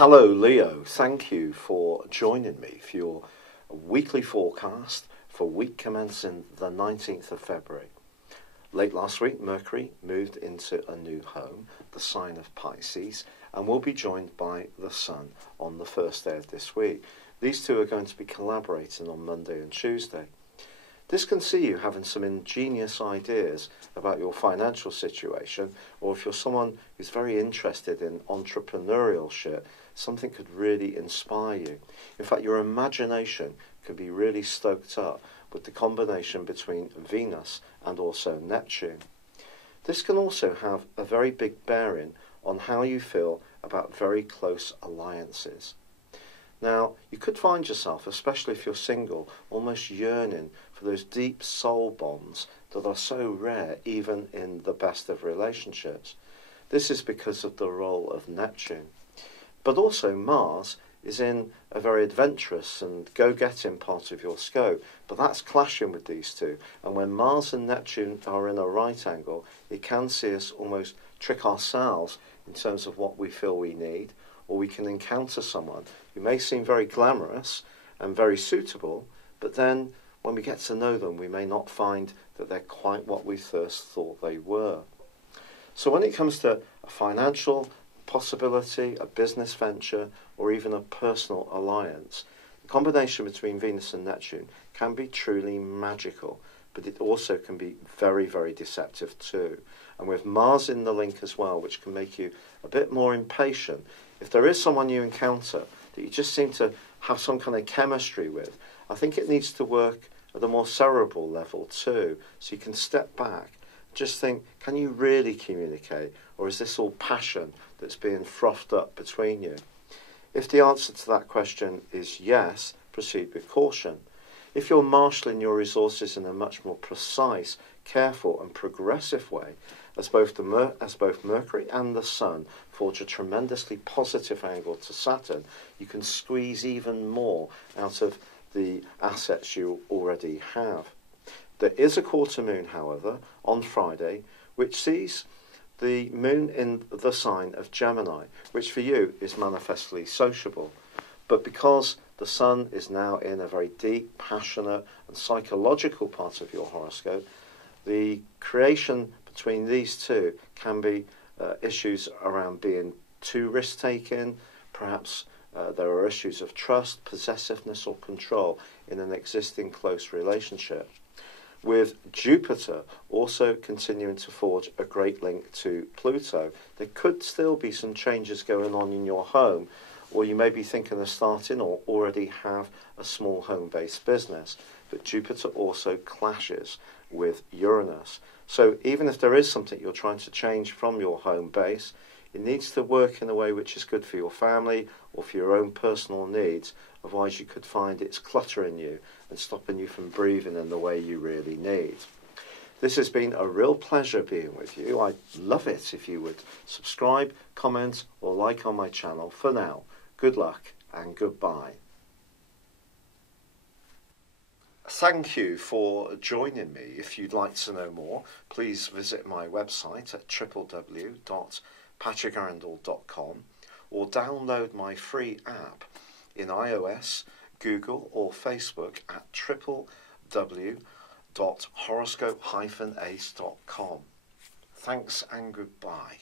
Hello Leo, thank you for joining me for your weekly forecast for week commencing the 19th of February. Late last week, Mercury moved into a new home, the sign of Pisces, and will be joined by the Sun on the first day of this week. These two are going to be collaborating on Monday and Tuesday. This can see you having some ingenious ideas about your financial situation, or if you're someone who's very interested in entrepreneurial shit, something could really inspire you. In fact, your imagination could be really stoked up with the combination between Venus and also Neptune. This can also have a very big bearing on how you feel about very close alliances. Now, you could find yourself, especially if you're single, almost yearning for those deep soul bonds that are so rare even in the best of relationships. This is because of the role of Neptune. But also Mars is in a very adventurous and go-getting part of your scope, but that's clashing with these two. And when Mars and Neptune are in a right angle, it can see us almost trick ourselves in terms of what we feel we need, or we can encounter someone who may seem very glamorous and very suitable, but then when we get to know them, we may not find that they're quite what we first thought they were. So when it comes to a financial possibility, a business venture, or even a personal alliance, the combination between Venus and Neptune can be truly magical, but it also can be very, very deceptive too. And with Mars in the link as well, which can make you a bit more impatient, if there is someone you encounter that you just seem to have some kind of chemistry with, I think it needs to work at a more cerebral level too, so you can step back, just think, can you really communicate, or is this all passion that's being frothed up between you? If the answer to that question is yes, proceed with caution. If you're marshalling your resources in a much more precise, careful and progressive way, as both Mercury and the Sun forge a tremendously positive angle to Saturn, you can squeeze even more out of the assets you already have. There is a quarter moon, however, on Friday, which sees the moon in the sign of Gemini, which for you is manifestly sociable. But because the Sun is now in a very deep, passionate and psychological part of your horoscope, the creation between these two can be issues around being too risk-taking. Perhaps there are issues of trust, possessiveness or control in an existing close relationship. With Jupiter also continuing to forge a great link to Pluto, there could still be some changes going on in your home, or you may be thinking of starting or already have a small home-based business. But Jupiter also clashes with Uranus. So even if there is something you're trying to change from your home base, it needs to work in a way which is good for your family or for your own personal needs. Otherwise you could find it's cluttering you and stopping you from breathing in the way you really need. This has been a real pleasure being with you. I'd love it if you would subscribe, comment or like on my channel. For now, good luck and goodbye. Thank you for joining me. If you'd like to know more, please visit my website at www.patrickarundell.com or download my free app in iOS, Google or Facebook at www.horoscope-ace.com. Thanks and goodbye.